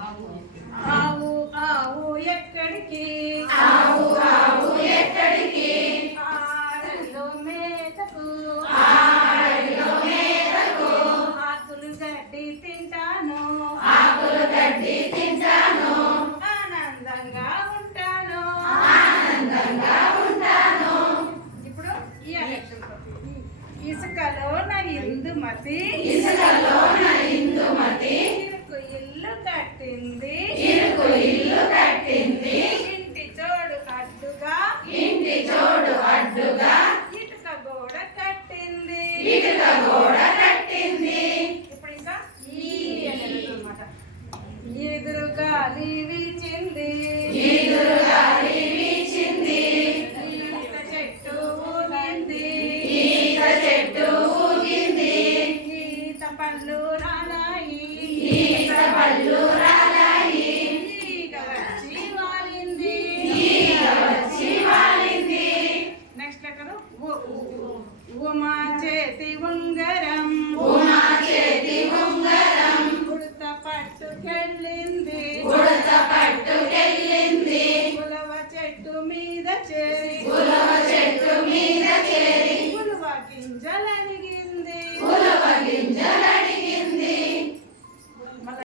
ఆవు ఆవు ఎక్కడికి ఆవు ఆవు ఎక్కడికి ఆడలో మేతకు ఆడలో మేతకు ఆకులు గడ్డి తింటాను ఆకులు గడ్డి తింటాను ఆనందంగా ఉంటాను ఆనందంగా ఉంటాను. ఇప్పుడు ఈ అక్షరంతో ఇసుకలో నా ఇందుమతి ఇసుకలో నా ఇందుమతి ఇరుకు ఇల్లు కట్టింది ఇరుకు ఇల్లు కట్టింది ఇంటి జోడు అడ్డుగా ఇంటి జోడు అడ్డుగా ఇటుక గోడ కట్టింది ఇటుక గోడ కట్టింది. ఇప్పుడు ఇంకా ఈ అన్నమాట. ఎదురుగాలి వీచింది ఎదురుగాలి వీచింది ఈత చెట్టు ఊగింది ఈత చెట్టు ఊగింది ఈత పళ్ళు రాలాయి ఈత పళ్ళు రాలాయి ఈగ వచ్చి వాలింది ఈగ వచ్చి వాలింది. నెక్స్ట్ లెక్కలు ఉమా చేతి ఉంగరం